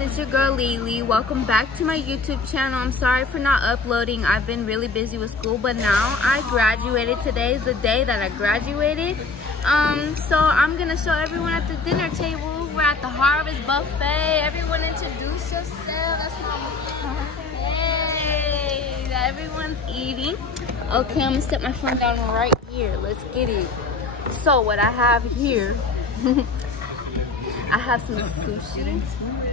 it's your girl Lily. Welcome back to my YouTube channel. I'm sorry for not uploading. I've been really busy with school, but now I graduated. Today is the day that I graduated. So I'm gonna show everyone at the dinner table. We're at the Harvest Buffet. Everyone introduce yourself. That's my hey, everyone's eating. Okay, I'm gonna set my phone down right here. Let's get it. So what I have here, I have some sushi.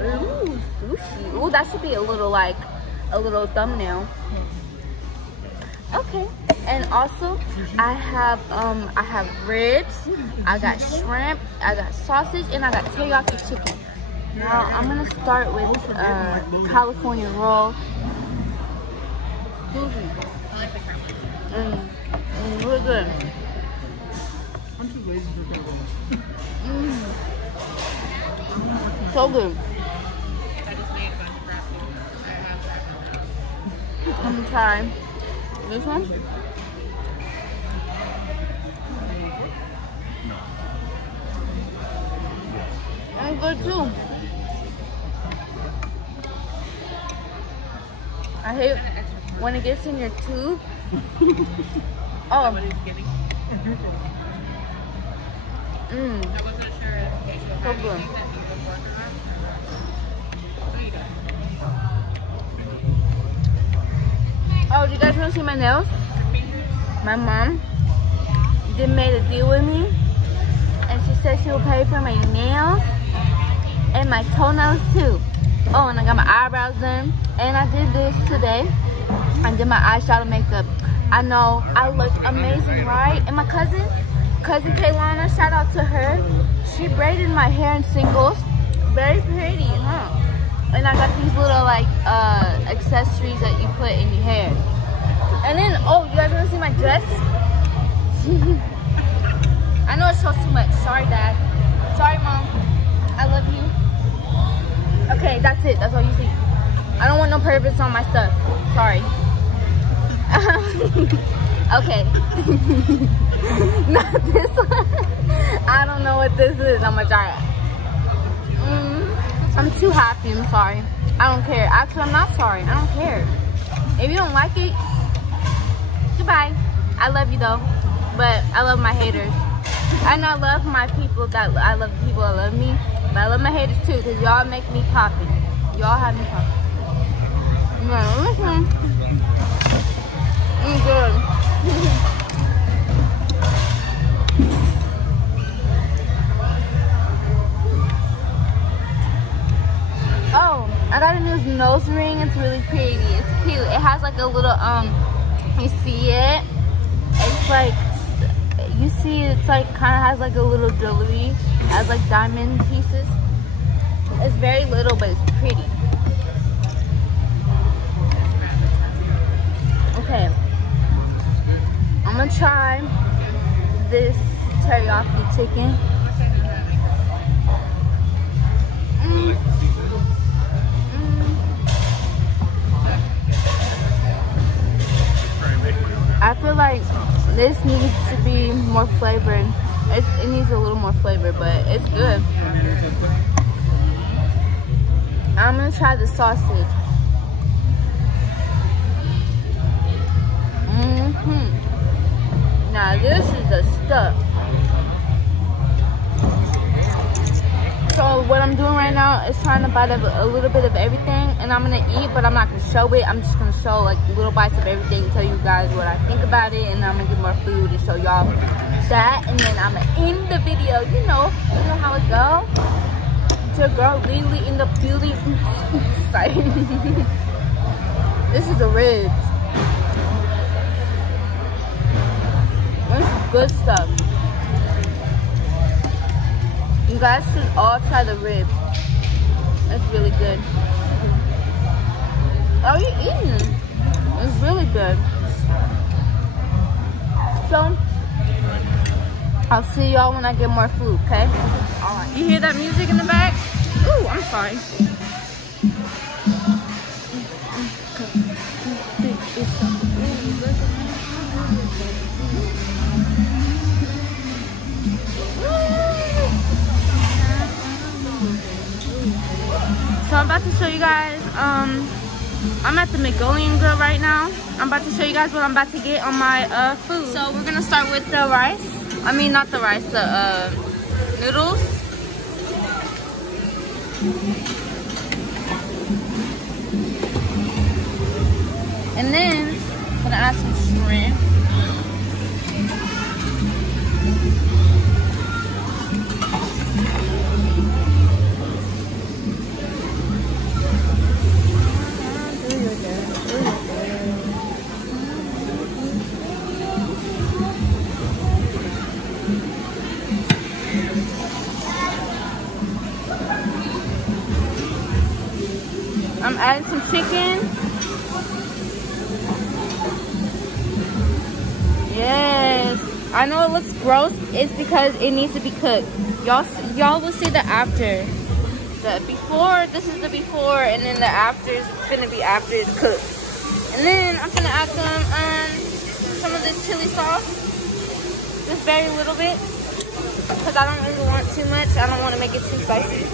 Ooh, sushi. Ooh, that should be a little thumbnail. Okay. And also I have ribs, I got shrimp, I got sausage, and I got teriyaki chicken. Now I'm gonna start with California roll. Really good. I'm too lazy for pickled. So good. I just made a bunch of wraps. I'm gonna try this one. And good too. I hate when it gets in your tooth. Oh. I wasn't sure if you So had good. anything that you would work on. Oh, do you guys want to see my nails? My mom made a deal with me, and she said she will pay for my nails and my toenails too. Oh, and I got my eyebrows done, and I did this today. I did my eyeshadow makeup. I know I look amazing, right? And my cousin Kaylana, shout out to her. She braided my hair in singles. Very pretty, huh? And I got these little accessories that you put in your hair. And then, oh, you guys want to see my dress? I know it shows too much. Sorry, Dad. Sorry, Mom. I love you. Okay, that's it. That's all you see. I don't want no purpose on my stuff. Sorry. Okay. Not this one. I don't know what this is. I'm gonna try it. I'm too happy. I'm sorry. I don't care. Actually, I'm not sorry. I don't care. If you don't like it, goodbye. I love you though, but I love my haters. And I love my people that I love the people that love me, but I love my haters too, because y'all make me poppin'. Y'all have me poppin'. No, listen. Good. Oh, I got a new nose ring. It's really pretty. It's cute. It has like a little you see it? It's like, you see it's like kind of has like a little jewelry. It has like diamond pieces. It's very little, but it's pretty. Okay. I'm gonna try this teriyaki chicken. I feel like this needs to be more flavored. It needs a little more flavor, but it's good. I'm gonna try the sausage. Now this is the stuff. So what I'm doing right now is trying to bite a little bit of everything, and I'm gonna eat, but I'm not gonna show it. I'm just gonna show like little bites of everything, tell you guys what I think about it, and I'm gonna get more food and show y'all that, and then I'm gonna end the video. You know how it go. It's your girl Lily in the beauty site. This is the ribs. This is good stuff. You guys should all try the ribs. It's really good. Oh, you're eating. It's really good. So, I'll see y'all when I get more food, okay? Alright. You hear that music in the back? Ooh, I'm sorry. So I'm about to show you guys, I'm at the Mongolian grill right now. I'm about to show you guys what I'm about to get on my food. So we're gonna start with the rice. I mean, not the rice, the noodles. And then I'm gonna add some shrimp. I'm adding some chicken. Yes. I know it looks gross. It's because it needs to be cooked. Y'all will see the after. The before, this is the before, and then the after is gonna be after it's cooked. And then I'm gonna add some of this chili sauce. Just very little bit. Because I don't really want too much. I don't want to make it too spicy.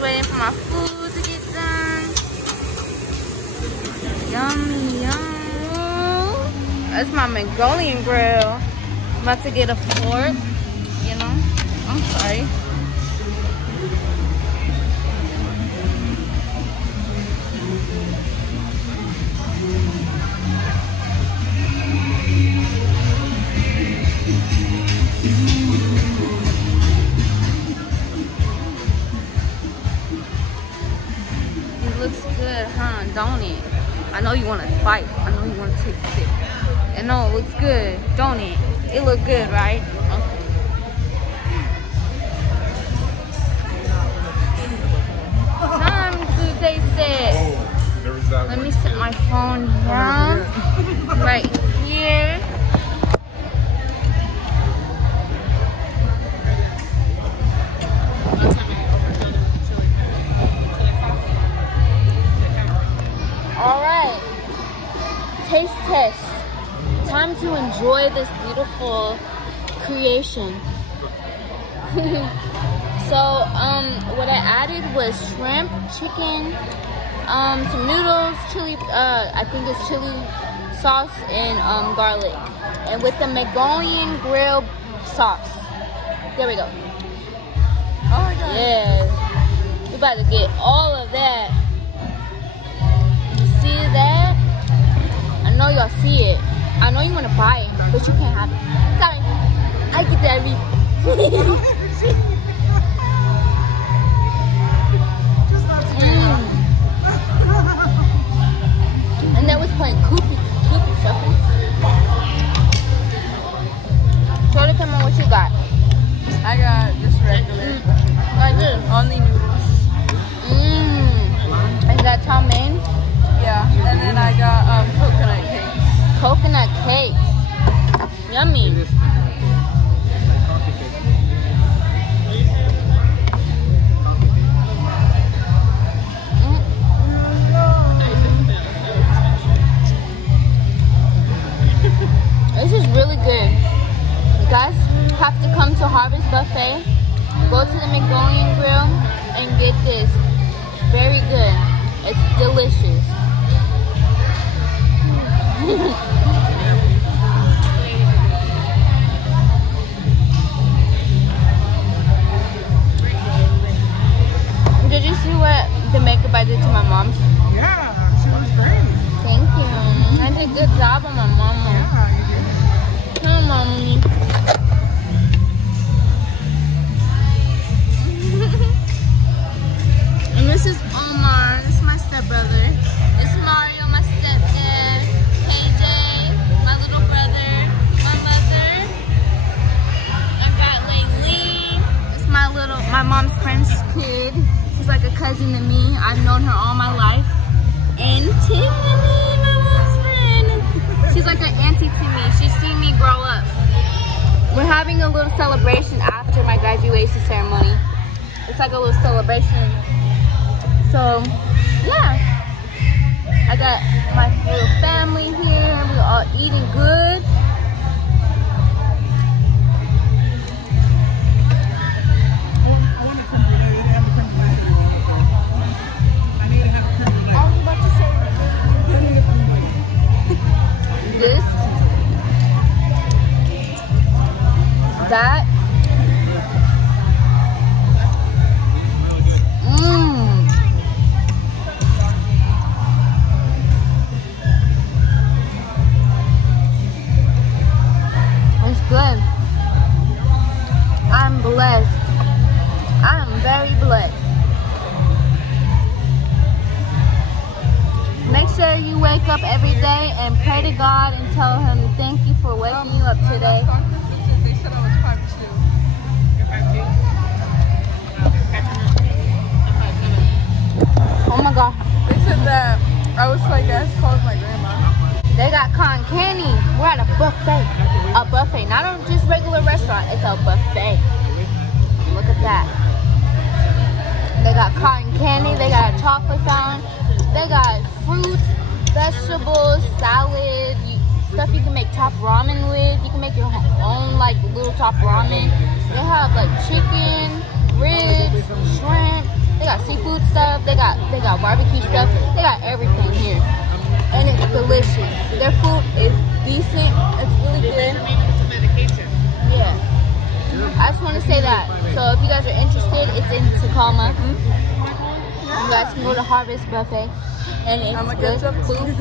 Waiting for my food to get done. Yum, yum. That's my Mongolian grill. I'm about to get a fork, you know. I'm sorry. Huh, don't it? I know you want to bite. I know you want to taste it. I know it looks good, don't it? It look good, right? Okay. Time to taste it. Let me set my phone down right here. Taste test. Time to enjoy this beautiful creation. So, what I added was shrimp, chicken, some noodles, chili, I think it's chili sauce, and garlic. And with the Mongolian grill sauce. There we go. Oh my god. Yeah. We're about to get all of that. You see that? I know y'all see it. I know you want to buy it, but you can't have it. Sorry. I get that. And then was playing Coopy Shuffle. Show the camera what you got. I got just regular. Like this. Only noodles. And you got chow mein? Yeah. And then I got coconut cakes. Coconut cakes. Yummy. This is really good. You guys have to come to Harvest Buffet. Go to the Mongolian Grill and get this. Very good. It's delicious. Did you see what the makeup I did to my mom's? Yeah, she was great. Thank you. I did a good job on my mama. Yeah, you did. Come on, mommy. And this is Omar. This is my stepbrother. This is Mario, my stepdad. KJ, my little brother. My mother. I got Layleen. This is my mom's friend's kid. She's like a cousin to me. I've known her all my life. And Tiffany, my mom's friend. She's like an auntie to me. She's seen me grow up. We're having a little celebration after my graduation ceremony. It's like a little celebration. So, yeah. I got my little family here. We're all eating good. This, that, it's good. I'm blessed. I am very blessed. Make sure you wake up every day and pray to God and tell Him thank you for waking you up today. They said I was 5'2". Oh my God. They said that I was like as tall as my grandma. They got cotton candy. We're at a buffet. A buffet, not a just regular restaurant. It's a buffet. Look at that. They got cotton candy. They got a chocolate fountain. They got fruits, vegetables, salad, stuff you can make top ramen with. You can make your own like little top ramen. They have like chicken, ribs, shrimp. They got seafood stuff. They got barbecue stuff. They got everything here, and it's delicious. Their food is decent. It's really good. Yeah. I just want to say that. So if you guys are interested, it's in Tacoma. You guys can go to Harvest Buffet, and it's good food.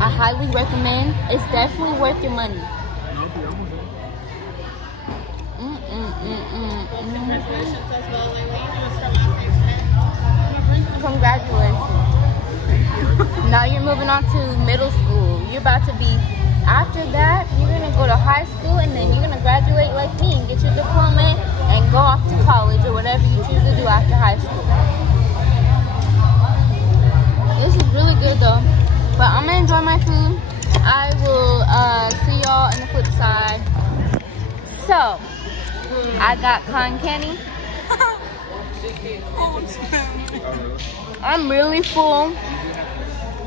I highly recommend. It's definitely worth your money. Congratulations. Now you're moving on to middle school. You're about to be, after that, you're going to go to high school, and then you're going to graduate like me and get your diploma and go off to college or whatever you choose to do after high school. This is really good though, but I'm gonna enjoy my food. I will see y'all on the flip side. So, I got cotton candy. I'm really full.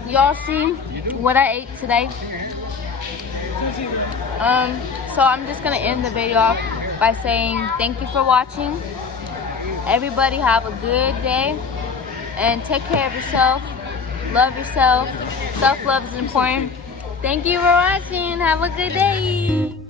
Y'all see what I ate today. So I'm just gonna end the video off by saying thank you for watching. Everybody have a good day and take care of yourself. Love yourself. Self-love is important. Thank you for watching. Have a good day.